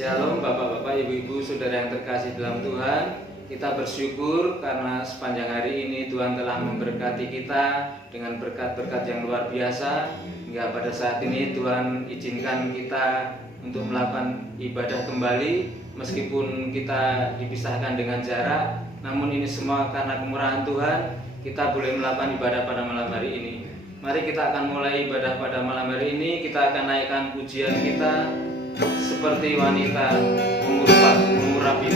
Shalom Bapak-bapak, Ibu-ibu, saudara yang terkasih dalam Tuhan. Kita bersyukur karena sepanjang hari ini Tuhan telah memberkati kita dengan berkat-berkat yang luar biasa. Hingga pada saat ini Tuhan izinkan kita untuk melakukan ibadah kembali. Meskipun kita dipisahkan dengan jarak, namun ini semua karena kemurahan Tuhan. Kita boleh melakukan ibadah pada malam hari ini. Mari kita akan mulai ibadah pada malam hari ini. Kita akan naikkan pujian kita seperti wanita mengurapi.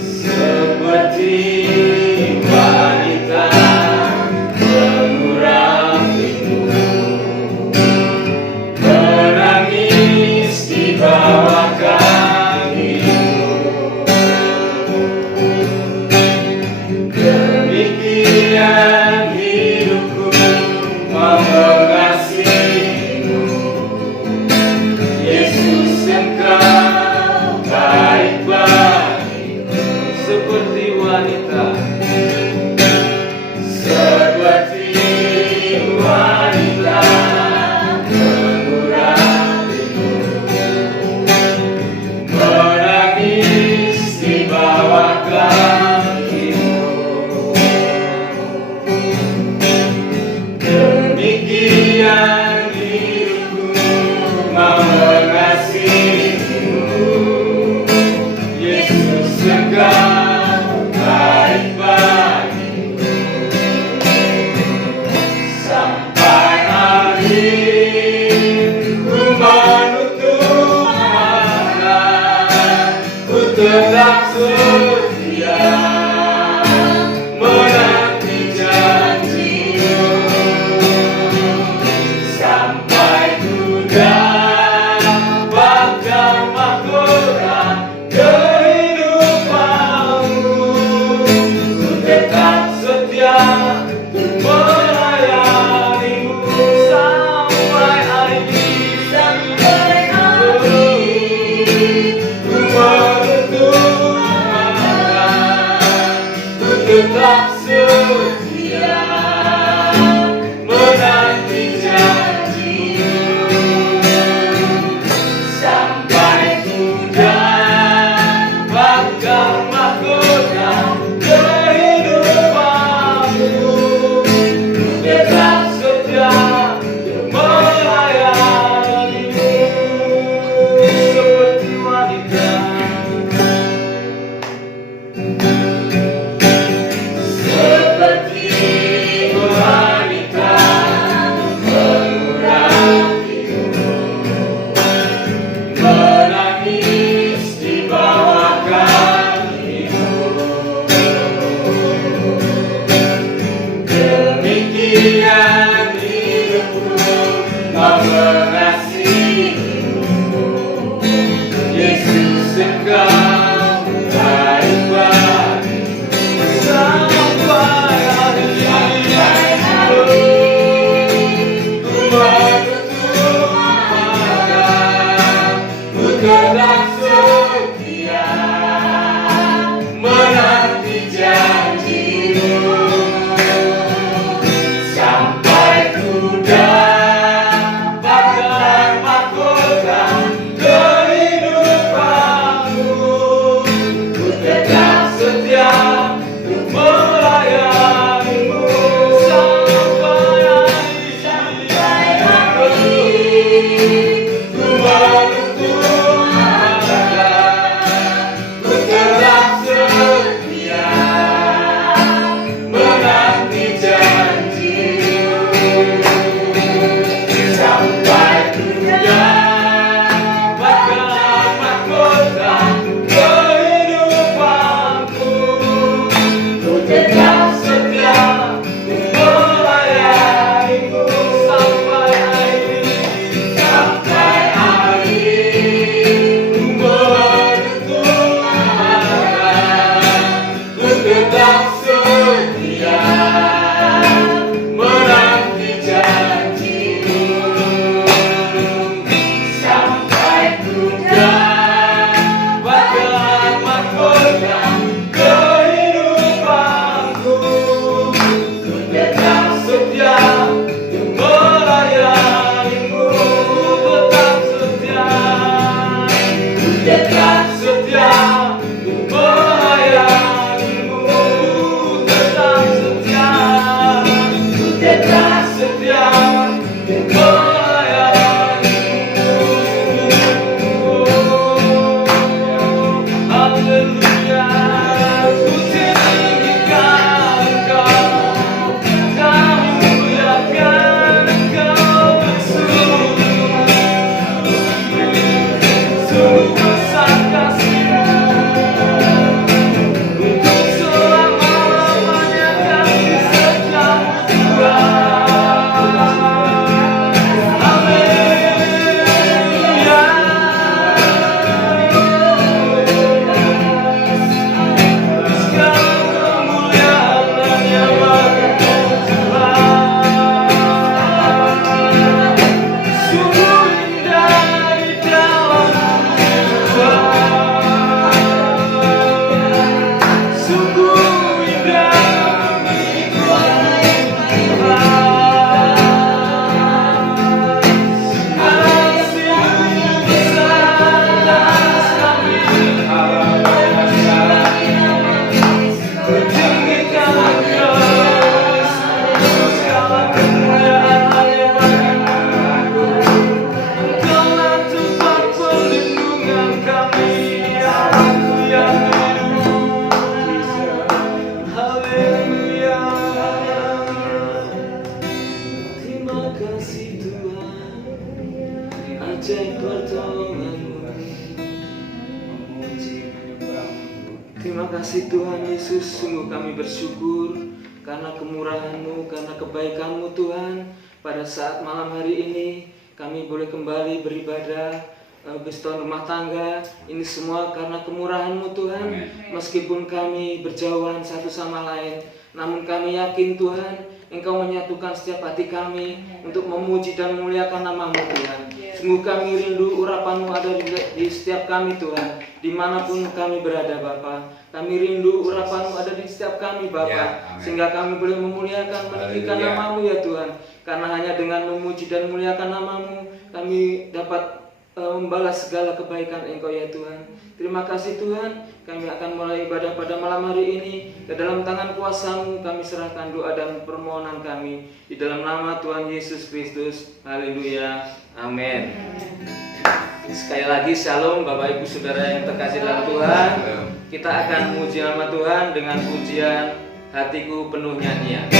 Seperti wanita mengurapimu, menangis di bawah kakimu. Demikian hidupku mau mengasihimu, Yesus Engkau baik bagiku. Seperti wanita, seperti wanita mengurapimu, menangis di bawah kakimu. Demikian hidupku mau mengasihimu, Yesus Engkau baik bagiku. Sampai akhir ku menutup mata, ku tetap setia menanti janjimu. Sampai ku dapatkan mahkota kehidupanmu, ku tetap setia untuk melayanimu. Sampai akhir, ku menutup mata, ku tetap setia menanti janjimu. Sampai ku dapatkan mahkota kehidupanmu, ku tetap setia untuk melayanimu. Seperti wanita, seperti wanita mengurapimu, menangis di bawah kakimu. Demikian hidupku mau mengasihimu, Yesus Engkau baik bagiku. Sampai akhir ku menutup mata, ku tetap setia menanti janjimu. Sampai ku dapatkan mahkota kehidupanmu, ku tetap setia untuk melayanimu. Sampai akhir ku menutup mata, ajaib pertolonganmu. Terima kasih Tuhan Yesus, sungguh kami bersyukur karena kemurahan-Mu, karena kebaikan-Mu Tuhan. Pada saat malam hari ini kami boleh kembali beribadah, bersetahun rumah tangga. Ini semua karena kemurahan-Mu Tuhan. Meskipun kami berjauhan satu sama lain, namun kami yakin Tuhan, Engkau menyatukan setiap hati kami untuk memuji dan memuliakan nama-Mu Tuhan. Sungguh kami rindu urapan-Mu ada di setiap kami Tuhan, dimanapun kami berada Bapa. Kami rindu urapan-Mu ada di setiap kami Bapa, sehingga kami boleh memuliakan, meninggikan nama-Mu ya Tuhan. Karena hanya dengan memuji dan memuliakan nama-Mu, kami dapat membalas segala kebaikan Engkau ya Tuhan. Terima kasih Tuhan. Kami akan mulai ibadah pada malam hari ini. Ke dalam tangan kuasa-Mu kami serahkan doa dan permohonan kami, di dalam nama Tuhan Yesus Kristus. Haleluya. Amin. Sekali lagi shalom Bapak Ibu Saudara yang terkasih dalam Tuhan. Kita akan memuji nama Tuhan dengan pujian Hatiku Penuh Nyanyian.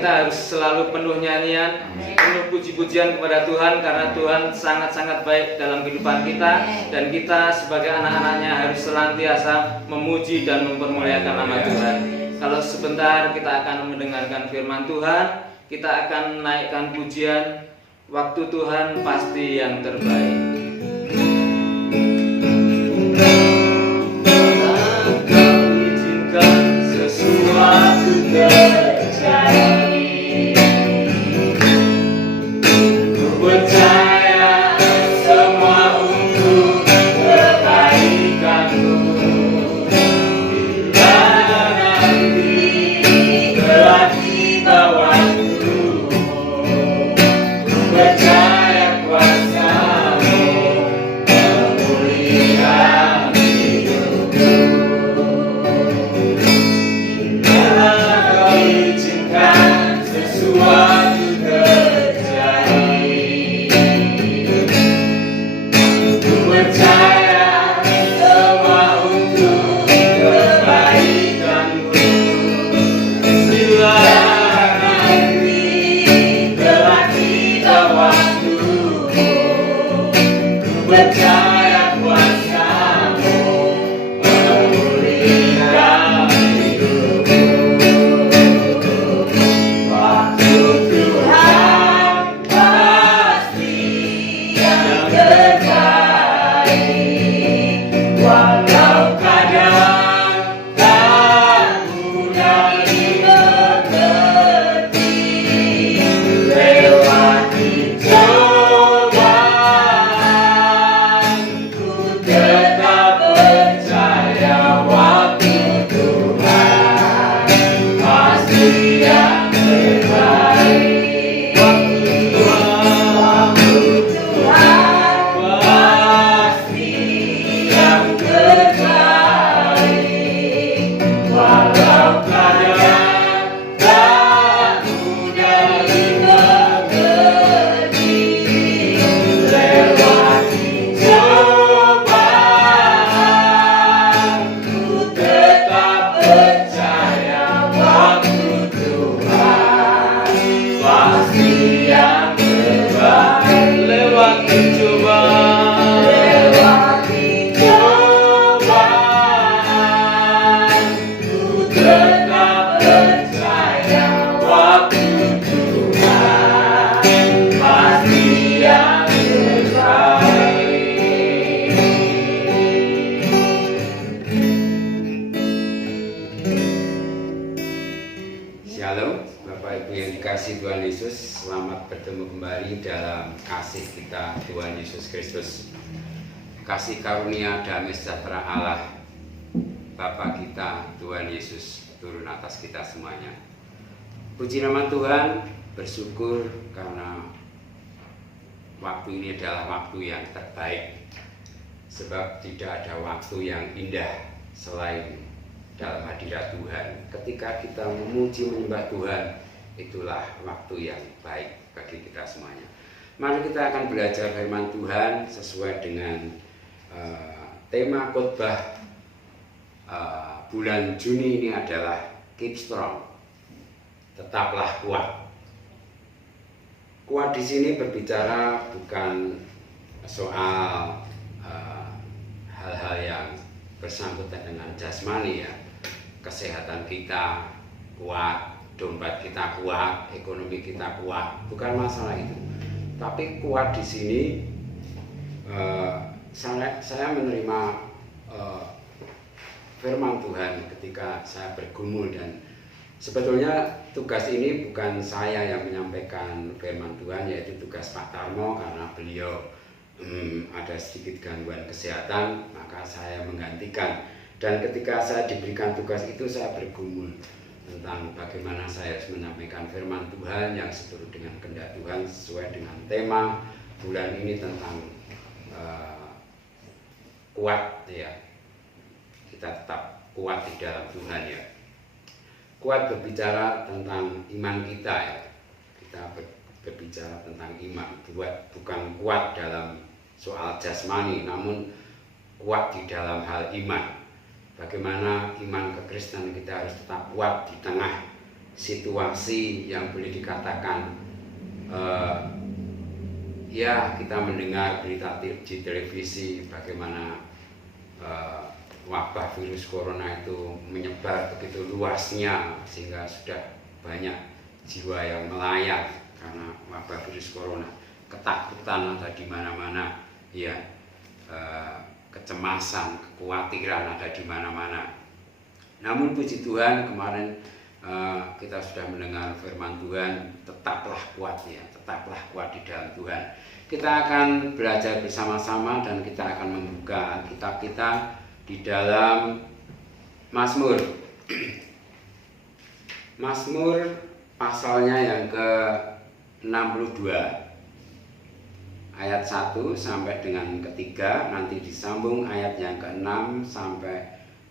kita harus selalu penuh nyanyian, penuh puji-pujian kepada Tuhan, karena Tuhan sangat-sangat baik dalam kehidupan kita, dan kita sebagai anak-anaknya harus senantiasa memuji dan mempermuliakan nama Tuhan. Kalau sebentar kita akan mendengarkan firman Tuhan, kita akan naikkan pujian, waktu Tuhan pasti yang terbaik. Kau izinkan sesuatu terjadi. Shalom, Bapak Ibu yang dikasihi Tuhan Yesus. Selamat bertemu kembali dalam kasih kita Tuhan Yesus Kristus. Kasih karunia damai sejahtera Allah Bapa kita Tuhan Yesus turun atas kita semuanya. Puji nama Tuhan, bersyukur karena waktu ini adalah waktu yang terbaik. Sebab tidak ada waktu yang indah selain dalam hadirat Tuhan. Ketika kita memuji menyembah Tuhan, itulah waktu yang baik bagi kita semuanya. Mari kita akan belajar firman Tuhan sesuai dengan tema khotbah bulan Juni ini adalah Keep Strong, tetaplah kuat. Kuat di sini berbicara bukan soal hal-hal yang bersangkutan dengan jasmani ya. Kesehatan kita kuat, dompet kita kuat, ekonomi kita kuat, bukan masalah itu. Tapi kuat di sini saya menerima firman Tuhan ketika saya bergumul, dan sebetulnya tugas ini bukan saya yang menyampaikan firman Tuhan, yaitu tugas Pak Tarmo, karena beliau ada sedikit gangguan kesehatan, maka saya menggantikan. Dan ketika saya diberikan tugas itu, saya bergumul tentang bagaimana saya harus menyampaikan firman Tuhan yang seturut dengan kehendak Tuhan sesuai dengan tema bulan ini tentang kuat ya. Kita tetap kuat di dalam Tuhan ya. Kuat berbicara tentang iman kita ya. Kita berbicara tentang iman, bukan kuat dalam soal jasmani, namun kuat di dalam hal iman. Bagaimana iman kekristenan kita harus tetap kuat di tengah situasi yang boleh dikatakan ya, kita mendengar berita di televisi bagaimana wabah virus corona itu menyebar begitu luasnya, sehingga sudah banyak jiwa yang melayang karena wabah virus corona. Ketakutan ada di mana-mana ya, kecemasan, kekhawatiran ada di mana-mana. Namun puji Tuhan, kemarin kita sudah mendengar firman Tuhan, tetaplah kuat ya, tetaplah kuat di dalam Tuhan. Kita akan belajar bersama-sama dan kita akan membuka Alkitab kita di dalam Mazmur. Mazmur pasalnya yang ke-62. Ayat 1 sampai dengan ketiga, nanti disambung ayat yang ke-6 sampai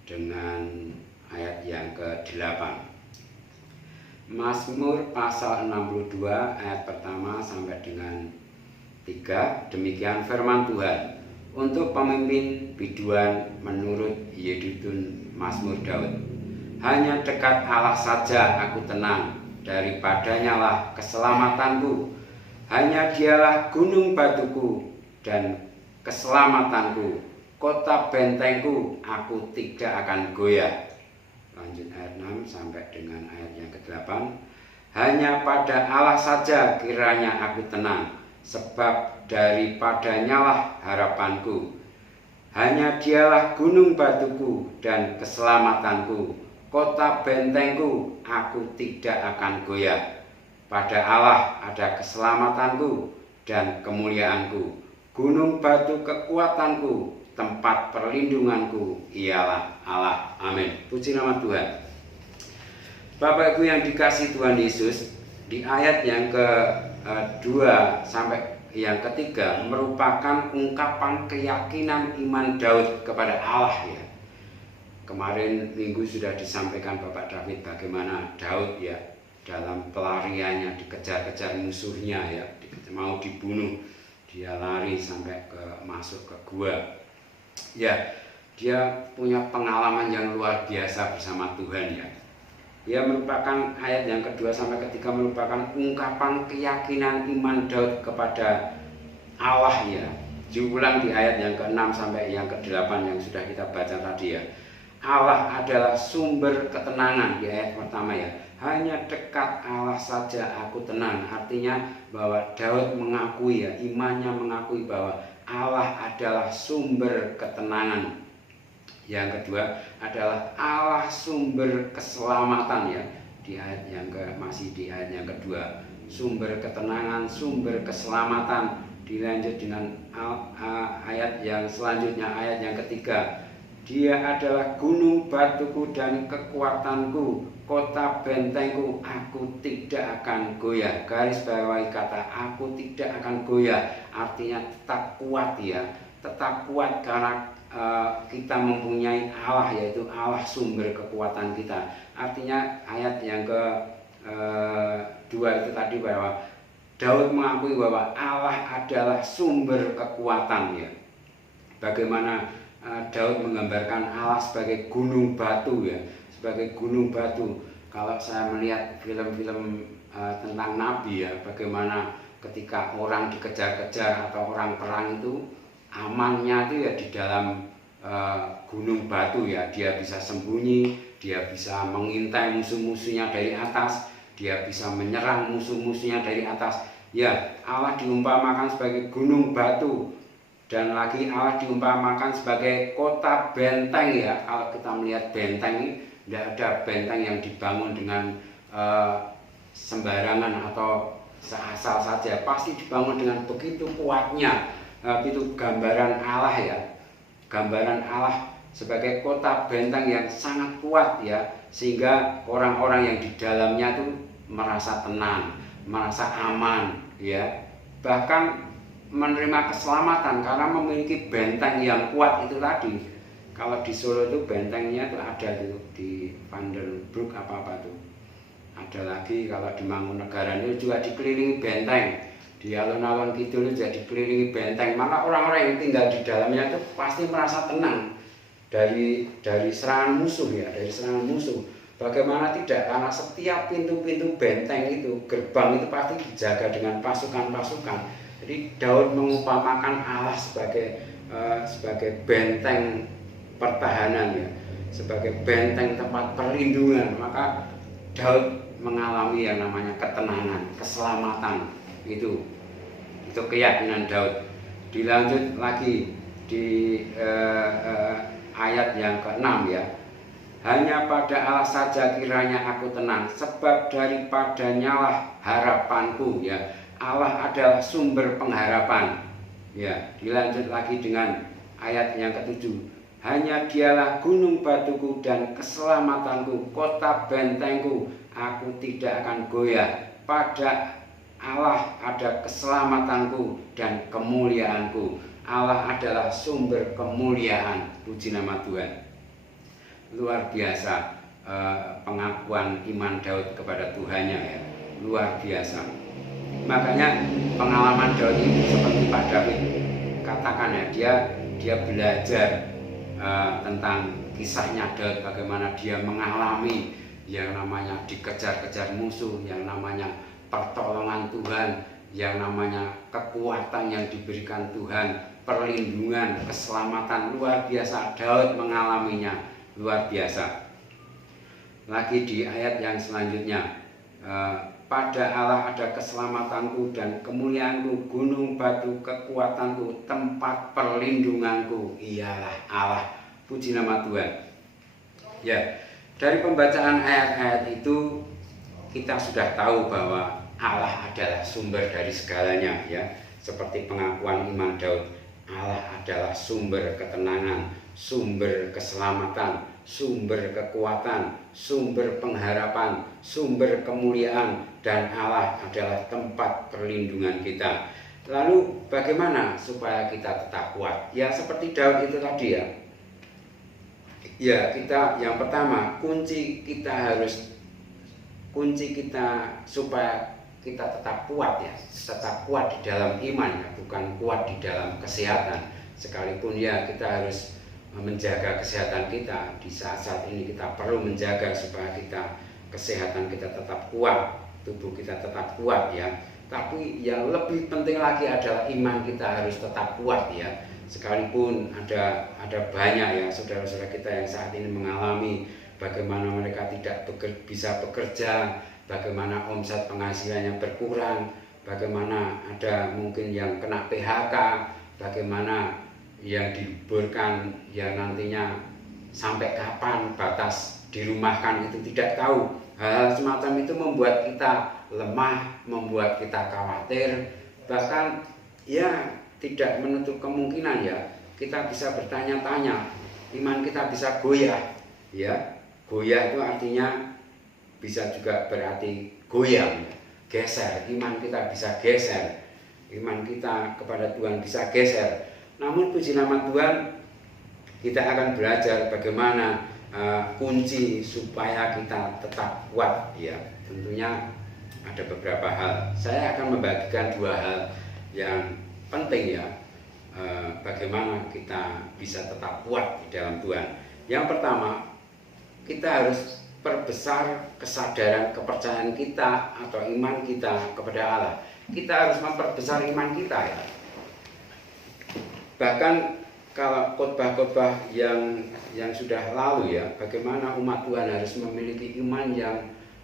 dengan ayat yang ke-8. Mazmur pasal 62 ayat pertama sampai dengan 3. Demikian firman Tuhan untuk pemimpin biduan menurut Yedutun Mazmur Daud. Hanya dekat Allah saja aku tenang, daripadanya lah keselamatanku. Hanya dialah gunung batuku dan keselamatanku, kota bentengku, aku tidak akan goyah. Lanjut ayat 6 sampai dengan ayat yang ke-8. Hanya pada Allah saja kiranya aku tenang, sebab daripadanya lah harapanku. Hanya dialah gunung batuku dan keselamatanku, kota bentengku, aku tidak akan goyah. Pada Allah ada keselamatanku dan kemuliaanku, gunung batu kekuatanku, tempat perlindunganku, ialah Allah. Amin. Puji nama Tuhan. Bapak Ibu yang dikasihi Tuhan Yesus, di ayat yang ke-2 sampai yang ketiga merupakan ungkapan keyakinan iman Daud kepada Allah ya. Kemarin minggu sudah disampaikan Bapak David bagaimana Daud ya, dalam pelariannya dikejar-kejar musuhnya ya, mau dibunuh, dia lari sampai masuk ke gua ya. Dia punya pengalaman yang luar biasa bersama Tuhan ya. Dia merupakan ayat yang kedua sampai ketiga merupakan ungkapan keyakinan iman Daud kepada Allah ya. Diulang di ayat yang ke-6 sampai yang ke-8 yang sudah kita baca tadi ya. Allah adalah sumber ketenangan di ayat pertama ya. Hanya dekat Allah saja aku tenang. Artinya bahwa Daud mengakui ya, imannya mengakui bahwa Allah adalah sumber ketenangan. Yang kedua adalah Allah sumber keselamatan ya. masih di ayat yang kedua, sumber ketenangan, sumber keselamatan. Dilanjut dengan ayat yang selanjutnya, ayat yang ketiga, dia adalah gunung batuku dan kekuatanku, kota bentengku, aku tidak akan goyah. Garis bawahi kata aku tidak akan goyah, artinya tetap kuat ya, tetap kuat karena kita mempunyai Allah, yaitu Allah sumber kekuatan kita. Artinya ayat yang kedua itu tadi bahwa Daud mengakui bahwa Allah adalah sumber kekuatan ya. Bagaimana Daud menggambarkan Allah sebagai gunung batu ya, sebagai gunung batu. Kalau saya melihat film-film tentang Nabi ya, bagaimana ketika orang dikejar-kejar atau orang perang itu amannya itu ya di dalam gunung batu ya. Dia bisa sembunyi, dia bisa mengintai musuh-musuhnya dari atas, dia bisa menyerang musuh-musuhnya dari atas. Ya, Allah diumpamakan sebagai gunung batu, dan lagi Allah diumpamakan sebagai kota benteng ya. Kalau kita melihat benteng ini, tidak ada benteng yang dibangun dengan sembarangan atau seasal saja, pasti dibangun dengan begitu kuatnya. Itu gambaran Allah ya, gambaran Allah sebagai kota benteng yang sangat kuat ya, sehingga orang-orang yang di dalamnya itu merasa tenang, merasa aman ya, bahkan menerima keselamatan karena memiliki benteng yang kuat itu tadi. Kalau di Solo itu bentengnya itu ada tuh di Vanderbroek apa tuh. Ada lagi kalau di Mangkunegaran itu juga dikelilingi benteng. Di alun-alun kidul itu juga dikelilingi benteng. Maka orang-orang yang tinggal di dalamnya itu pasti merasa tenang dari serangan musuh ya, dari serangan musuh. Bagaimana tidak, karena setiap pintu-pintu benteng itu, gerbang itu pasti dijaga dengan pasukan-pasukan. Jadi Daud mengumpamakan Allah sebagai benteng pertahanan ya, sebagai benteng tempat perlindungan. Maka Daud mengalami yang namanya ketenangan, keselamatan. Itu keyakinan Daud. Dilanjut lagi di ayat yang ke-6 ya. Hanya pada Allah saja kiranya aku tenang, sebab daripadanya lah harapanku ya. Allah adalah sumber pengharapan ya. Dilanjut lagi dengan ayat yang ke-7, hanya dialah gunung batuku dan keselamatanku, kota bentengku, aku tidak akan goyah. Pada Allah ada keselamatanku dan kemuliaanku. Allah adalah sumber kemuliaan. Puji nama Tuhan. Luar biasa pengakuan iman Daud kepada Tuhannya ya, luar biasa. Makanya pengalaman Daud ini seperti Pak David katakan ya, dia belajar tentang kisahnya Daud, bagaimana dia mengalami yang namanya dikejar-kejar musuh, yang namanya pertolongan Tuhan, yang namanya kekuatan yang diberikan Tuhan, perlindungan, keselamatan. Luar biasa Daud mengalaminya, luar biasa. Lagi di ayat yang selanjutnya, pada Allah ada keselamatanku dan kemuliaanku, gunung batu kekuatanku, tempat perlindunganku, ialah Allah. Puji nama Tuhan. Ya, dari pembacaan ayat-ayat itu kita sudah tahu bahwa Allah adalah sumber dari segalanya ya. Seperti pengakuan iman Daud, Allah adalah sumber ketenangan, sumber keselamatan, sumber kekuatan, sumber pengharapan, sumber kemuliaan, dan Allah adalah tempat perlindungan kita. Lalu bagaimana supaya kita tetap kuat? Ya seperti Daud itu tadi ya. Ya, kita yang pertama, kunci kita supaya kita tetap kuat ya, tetap kuat di dalam iman ya, bukan kuat di dalam kesehatan. Sekalipun ya kita harus menjaga kesehatan kita di saat-saat ini, kita perlu menjaga supaya kesehatan kita tetap kuat, tubuh kita tetap kuat ya. Tapi yang lebih penting lagi adalah iman kita harus tetap kuat ya. Sekalipun ada banyak ya saudara-saudara kita yang saat ini mengalami bagaimana mereka tidak bisa bekerja, bagaimana omset penghasilannya berkurang, bagaimana ada mungkin yang kena PHK, bagaimana yang diliburkan yang nantinya sampai kapan batas dirumahkan itu tidak tahu. Hal-hal semacam itu membuat kita lemah, membuat kita khawatir, bahkan ya tidak menutup kemungkinan ya kita bisa bertanya-tanya, iman kita bisa goyah. Ya, goyah itu artinya bisa juga berarti goyang, geser. Iman kita bisa geser, iman kita kepada Tuhan bisa geser. Namun puji nama Tuhan, kita akan belajar bagaimana kunci supaya kita tetap kuat. Ya, tentunya ada beberapa hal. Saya akan membagikan dua hal yang penting ya, bagaimana kita bisa tetap kuat di dalam Tuhan. Yang pertama, kita harus perbesar kesadaran kepercayaan kita atau iman kita kepada Allah. Kita harus memperbesar iman kita ya. Bahkan kalau khotbah-khotbah yang sudah lalu ya, bagaimana umat Tuhan harus memiliki iman yang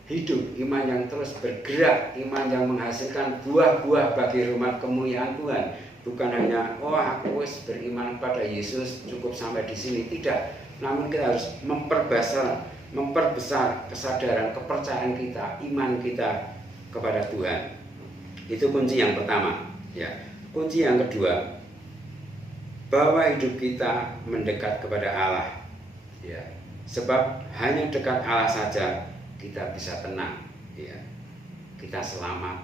hidup, iman yang terus bergerak, iman yang menghasilkan buah-buah bagi rumah kemuliaan Tuhan. Bukan hanya aku wis beriman pada Yesus cukup sampai di sini, tidak. Namun kita harus memperbesar kesadaran kepercayaan kita, iman kita kepada Tuhan. Itu kunci yang pertama ya. Kunci yang kedua, bahwa hidup kita mendekat kepada Allah ya. Sebab hanya dekat Allah saja kita bisa tenang ya. Kita selamat,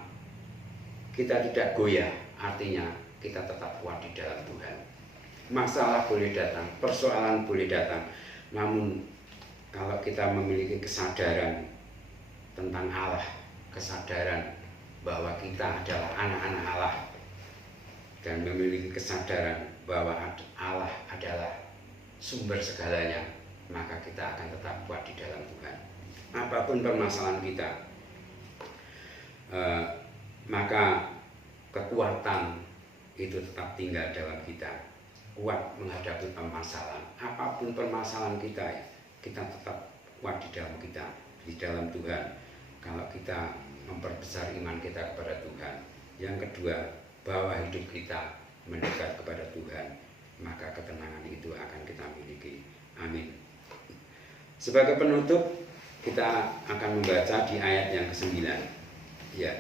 kita tidak goyah, artinya kita tetap kuat di dalam Tuhan. Masalah boleh datang, persoalan boleh datang, namun kalau kita memiliki kesadaran tentang Allah, kesadaran bahwa kita adalah anak-anak Allah, dan memiliki kesadaran bahwa Allah adalah sumber segalanya, maka kita akan tetap kuat di dalam Tuhan. Apapun permasalahan kita, maka kekuatan itu tetap tinggal dalam kita. Kuat menghadapi permasalahan. Apapun permasalahan kita, kita tetap kuat di dalam kita, di dalam Tuhan. Kalau kita memperbesar iman kita kepada Tuhan. Yang kedua, bahwa hidup kita mendekat kepada Tuhan, maka ketenangan itu akan kita miliki. Amin. Sebagai penutup, kita akan membaca di ayat yang ke-9. Ya,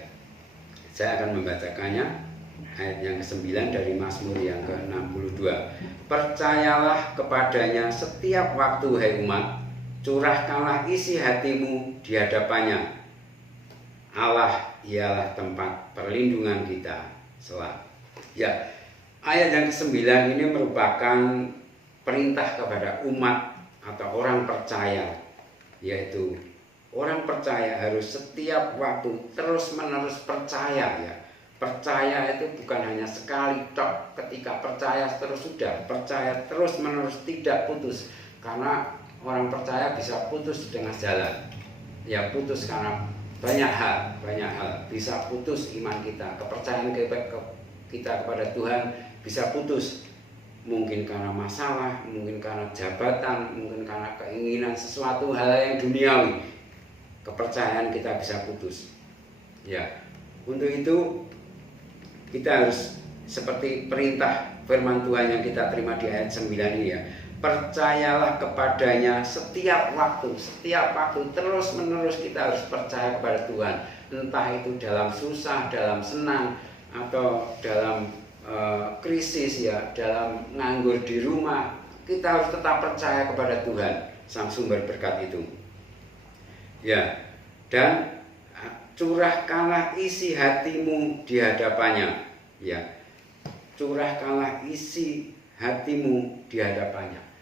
saya akan membacakannya, ayat yang ke-9 dari Mazmur yang ke-62. Percayalah kepadanya setiap waktu, hai umat, curahkanlah isi hatimu di hadapannya. Allah ialah tempat perlindungan kita. Selah. Ya, ayat yang ke-9 ini merupakan perintah kepada umat atau orang percaya, yaitu orang percaya harus setiap waktu terus-menerus percaya ya. Percaya itu bukan hanya sekali tok, ketika percaya terus sudah, percaya terus-menerus tidak putus. Karena orang percaya bisa putus di tengah jalan. Ya, putus karena banyak hal bisa putus iman kita, kepercayaan kita kepada Tuhan bisa putus, mungkin karena masalah, mungkin karena jabatan, mungkin karena keinginan sesuatu hal yang duniawi, kepercayaan kita bisa putus ya. Untuk itu kita harus seperti perintah firman Tuhan yang kita terima di ayat 9 ini ya. Percayalah kepadanya setiap waktu terus menerus kita harus percaya kepada Tuhan. Entah itu dalam susah, dalam senang, atau dalam krisis ya, dalam nganggur di rumah, kita harus tetap percaya kepada Tuhan, sang sumber berkat itu. Ya, dan curahkanlah isi hatimu di hadapannya. Ya, curahkanlah isi hatimu di hadapannya.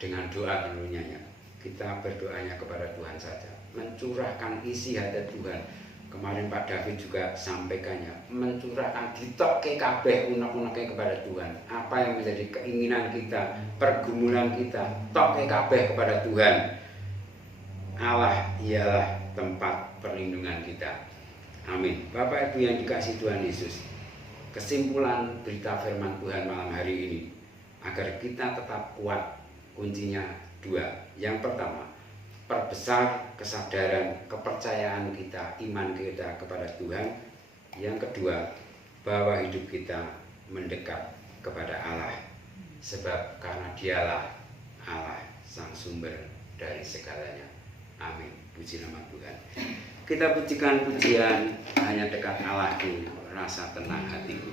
Dengan doa tentunya ya. Kita berdoanya kepada Tuhan saja, mencurahkan isi hati Tuhan. Kemarin Pak David juga sampaikannya, mencurahkan ditokke kabeh unek-uneke kepada Tuhan. Apa yang menjadi keinginan kita, pergumulan kita, tokke kabeh kepada Tuhan. Allah ialah tempat perlindungan kita. Amin. Bapak Ibu yang dikasihi Tuhan Yesus, kesimpulan berita firman Tuhan malam hari ini, agar kita tetap kuat, kuncinya dua. Yang pertama, perbesar kesadaran kepercayaan kita, iman kita kepada Tuhan. Yang kedua, bahwa hidup kita mendekat kepada Allah, sebab karena Dialah Allah sang sumber dari segalanya. Amin. Puji nama Tuhan. Kita pujikan pujian Hanya Dekat Allahku, Rasa Tenang Hatiku.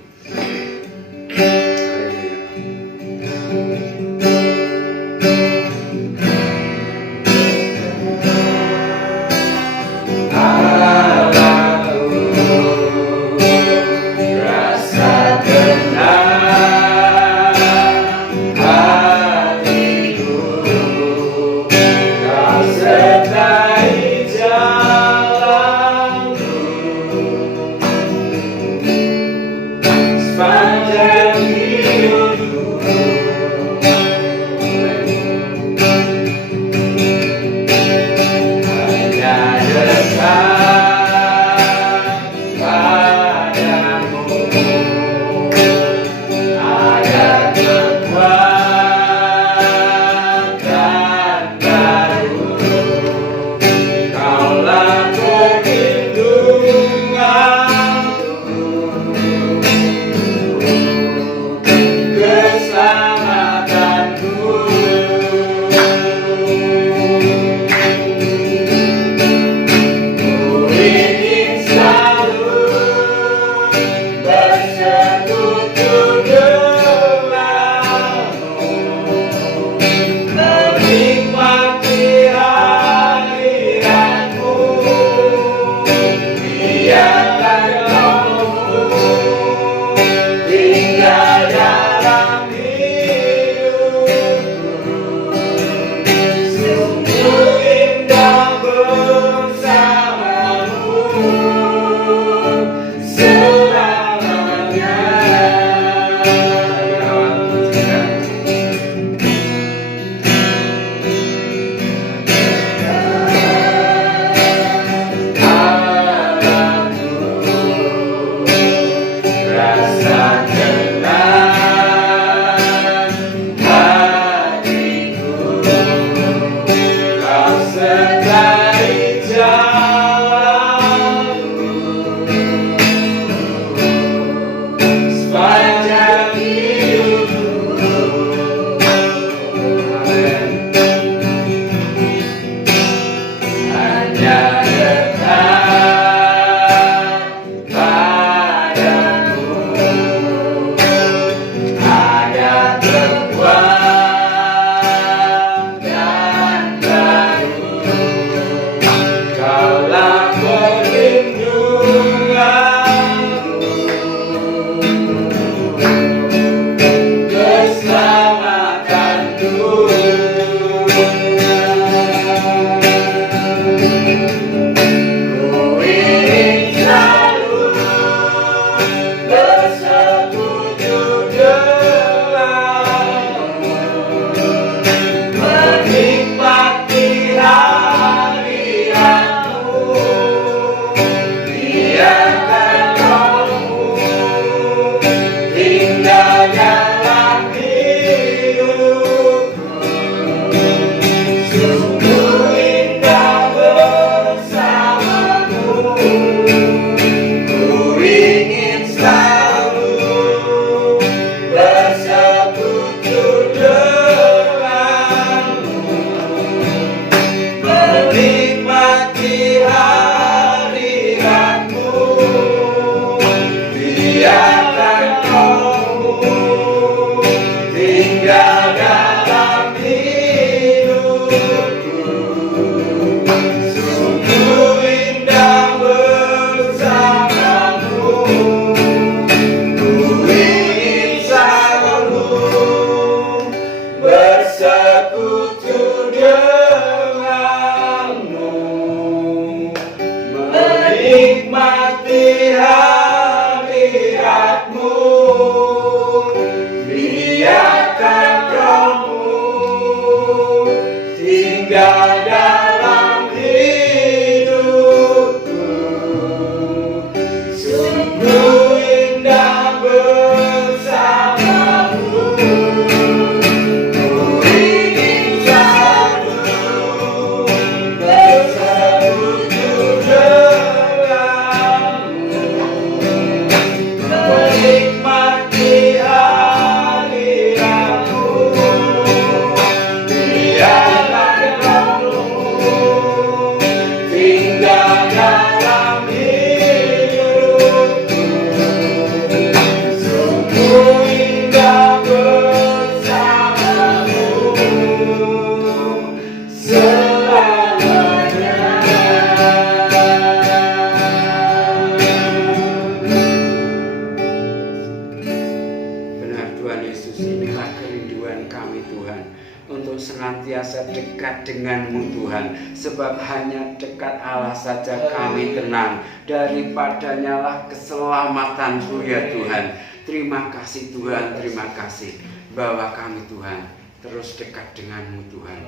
senantiasa dekat dengan-Mu Tuhan. Sebab hanya dekat Allah saja kami tenang. Daripadanya lah keselamatanku ya Tuhan. Terima kasih Tuhan, terima kasih bahwa kami Tuhan terus dekat dengan-Mu Tuhan.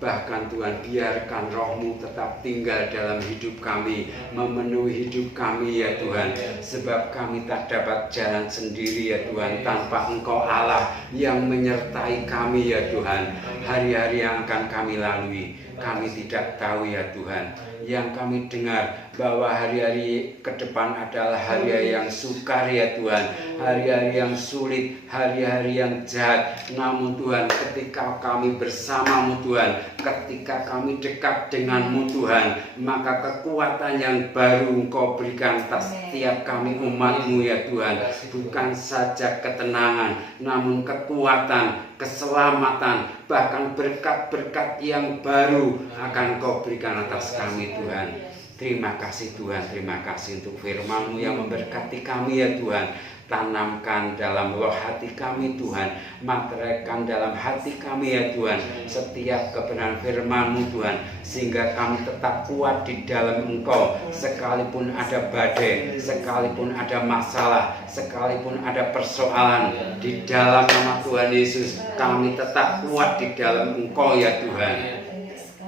Bahkan Tuhan, biarkan Roh-Mu tetap tinggal dalam hidup kami, memenuhi hidup kami ya Tuhan. Sebab kami tak dapat jalan sendiri ya Tuhan, tanpa Engkau Allah yang menyertai kami ya Tuhan. Hari-hari yang akan kami lalui, kami tidak tahu ya Tuhan. Yang kami dengar bahwa hari-hari ke depan adalah hari-hari yang sukar ya Tuhan, hari-hari yang sulit, hari-hari yang jahat. Namun Tuhan, ketika kami bersama-Mu Tuhan, ketika kami dekat dengan-Mu Tuhan, maka kekuatan yang baru Engkau berikan atas setiap kami umat-Mu ya Tuhan. Bukan saja ketenangan, namun kekuatan, keselamatan, bahkan berkat-berkat yang baru akan Engkau berikan atas kami Tuhan. Terima kasih Tuhan, terima kasih untuk firman-Mu yang memberkati kami ya Tuhan. Tanamkan dalam roh hati kami Tuhan, materaikan dalam hati kami ya Tuhan setiap kebenaran firman-Mu Tuhan, sehingga kami tetap kuat di dalam Engkau. Sekalipun ada badai, sekalipun ada masalah, sekalipun ada persoalan, di dalam nama Tuhan Yesus kami tetap kuat di dalam Engkau ya Tuhan.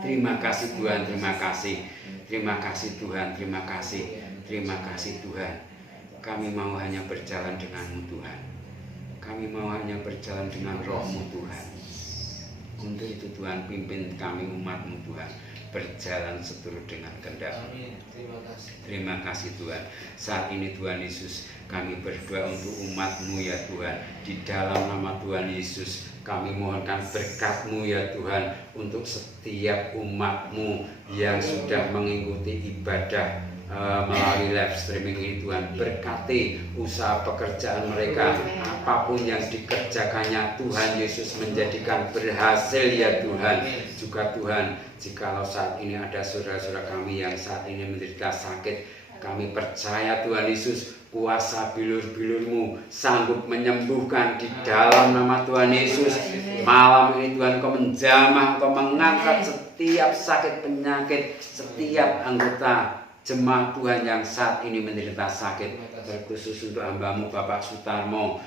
Terima kasih Tuhan, terima kasih. Terima kasih Tuhan, terima kasih. Terima kasih Tuhan. Kami mau hanya berjalan dengan-Mu Tuhan. Kami mau hanya berjalan dengan Roh-Mu Tuhan. Untuk itu Tuhan, pimpin kami umat-Mu Tuhan, berjalan seturut dengan kehendak-Mu. Terima kasih Tuhan. Saat ini Tuhan Yesus, kami berdoa untuk umat-Mu ya Tuhan. Di dalam nama Tuhan Yesus, kami mohonkan berkat-Mu ya Tuhan untuk setiap umat-Mu yang sudah mengikuti ibadah melalui live streaming ini Tuhan. Berkati usaha pekerjaan mereka, apapun yang dikerjakannya Tuhan Yesus menjadikan berhasil ya Tuhan. Juga Tuhan, jikalau saat ini ada saudara-saudara kami yang saat ini menderita sakit, kami percaya Tuhan Yesus, kuasa bilur-bilur-Mu sanggup menyembuhkan di dalam nama Tuhan Yesus. Malam ini Tuhan, Kau menjamah, Kau mengangkat setiap sakit penyakit, setiap anggota jemaat Tuhan yang saat ini menderita sakit. Terkhusus untuk hamba-Mu Bapak Sutarmo,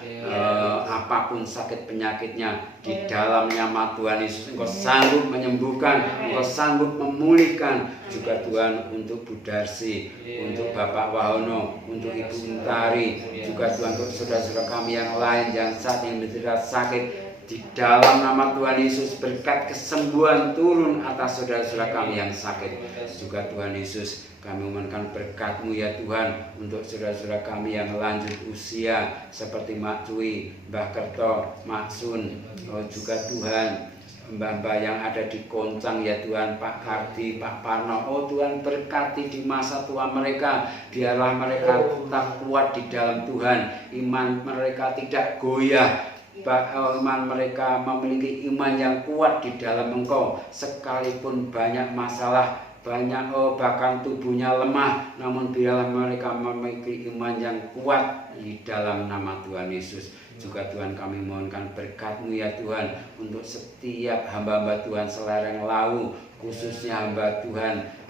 apapun sakit penyakitnya, di dalam nama Tuhan Yesus Engkau sanggup menyembuhkan, Engkau sanggup memulihkan. Juga Tuhan untuk Bu Darsi, untuk Bapak Wahono, untuk Ibu Untari, juga Tuhan untuk saudara-saudara kami yang lain yang saat ini menderita sakit. Di dalam nama Tuhan Yesus, berkat kesembuhan turun atas saudara-saudara kami yang sakit. Juga Tuhan Yesus, kami memohonkan berkat-Mu ya Tuhan untuk saudara-saudara kami yang lanjut usia seperti Mak Cui, Mbah Kerto, Mak Sun. Juga Tuhan, mbah-mbah yang ada di Koncang ya Tuhan, Pak Kardi, Pak Parno. Oh Tuhan, berkati di masa tua mereka, biarlah mereka tetap kuat di dalam Tuhan, iman mereka tidak goyah. Iman mereka memiliki iman yang kuat di dalam Engkau, sekalipun banyak masalah, banyak bahkan tubuhnya lemah, namun biarlah mereka memiliki iman yang kuat di dalam nama Tuhan Yesus. Juga Tuhan, kami mohonkan berkat-Mu ya Tuhan untuk setiap hamba-hamba Tuhan selereng Lau, khususnya hamba Tuhan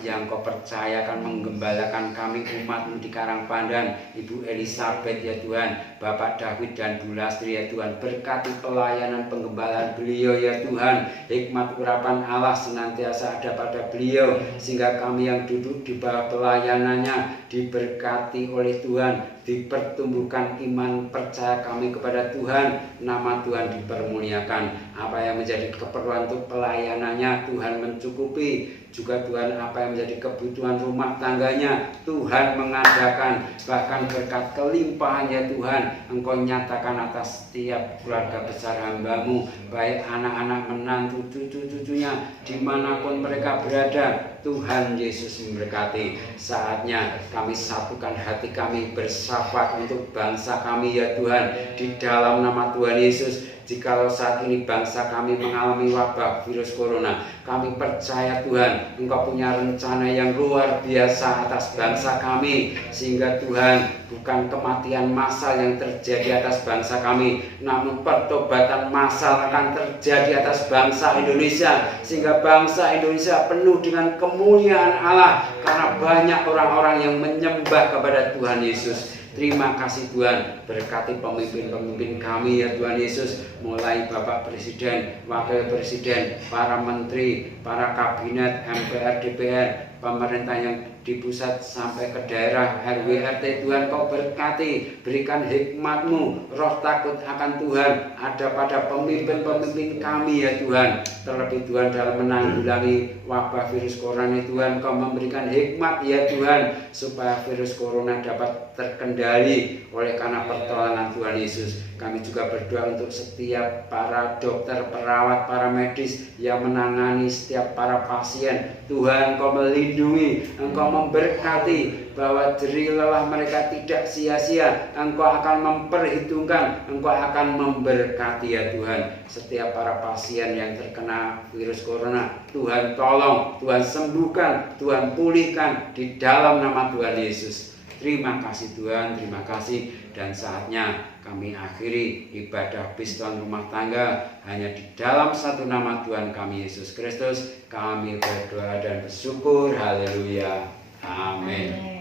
yang Kau percayakan menggembalakan kami umat-Mu di Karangpandan, Ibu Elizabeth ya Tuhan, Bapak David dan Bu Lastri ya Tuhan. Berkati pelayanan penggembalaan beliau ya Tuhan, hikmat urapan Allah senantiasa ada pada beliau, sehingga kami yang duduk di bawah pelayanannya diberkati oleh Tuhan, dipertumbuhkan iman percaya kami kepada Tuhan, nama Tuhan dipermuliakan. Apa yang menjadi keperluan untuk pelayanannya Tuhan mencukupi. Juga Tuhan, apa yang menjadi kebutuhan rumah tangganya Tuhan mengadakan. Bahkan berkat kelimpahan ya Tuhan, Engkau nyatakan atas setiap keluarga besar hamba-Mu, baik anak-anak, menantu, cucu-cucunya, dimanapun mereka berada. Tuhan Yesus memberkati. Saatnya kami satukan hati kami bersyafaat untuk bangsa kami ya Tuhan, di dalam nama Tuhan Yesus. Jikalau saat ini bangsa kami mengalami wabah virus corona, Kami percaya Tuhan, Engkau punya rencana yang luar biasa atas bangsa kami, sehingga Tuhan, bukan kematian massal yang terjadi atas bangsa kami, namun pertobatan massal akan terjadi atas bangsa Indonesia, sehingga bangsa Indonesia penuh dengan kemuliaan Allah karena banyak orang-orang yang menyembah kepada Tuhan Yesus. Terima kasih Tuhan, berkati pemimpin-pemimpin kami ya Tuhan Yesus, mulai Bapak Presiden, Wakil Presiden, para menteri, para kabinet, MPR, DPR, pemerintah yang di pusat sampai ke daerah, RW, RT. Tuhan, Kau berkati, berikan hikmat-Mu, roh takut akan Tuhan ada pada pemimpin-pemimpin kami ya Tuhan. Terlebih Tuhan dalam menanggulangi wabah virus corona, Tuhan, Kau memberikan hikmat ya Tuhan, supaya virus corona dapat terkendali oleh karena pertolongan Tuhan Yesus. Kami juga berdoa untuk setiap para dokter, perawat, para medis yang menangani setiap para pasien. Tuhan, Kau melindungi, Engkau memberkati, bahwa jerih lelah mereka tidak sia-sia. Engkau akan memperhitungkan, Engkau akan memberkati ya Tuhan. Setiap para pasien yang terkena virus corona, Tuhan tolong, Tuhan sembuhkan, Tuhan pulihkan di dalam nama Tuhan Yesus. Terima kasih Tuhan, terima kasih. Dan saatnya kami akhiri ibadah Piston rumah tangga hanya di dalam satu nama Tuhan kami Yesus Kristus. Kami berdoa dan bersyukur. Haleluya. Amin.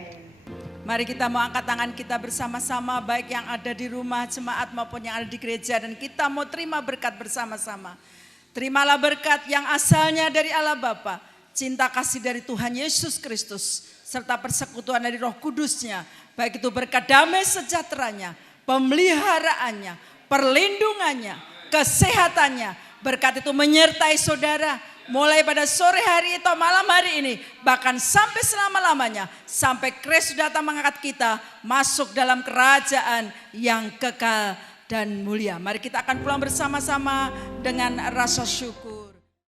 Mari kita mau angkat tangan kita bersama-sama, baik yang ada di rumah jemaat maupun yang ada di gereja, dan kita mau terima berkat bersama-sama. Terimalah berkat yang asalnya dari Allah Bapa, cinta kasih dari Tuhan Yesus Kristus, serta persekutuan dari Roh Kudus-Nya, baik itu berkat damai sejahteranya, pemeliharaannya, perlindungannya, kesehatannya. Berkat itu menyertai saudara mulai pada sore hari atau malam hari ini, bahkan sampai selama-lamanya, sampai Kristus datang mengangkat kita masuk dalam kerajaan yang kekal dan mulia. Mari kita akan pulang bersama-sama dengan rasa syukur.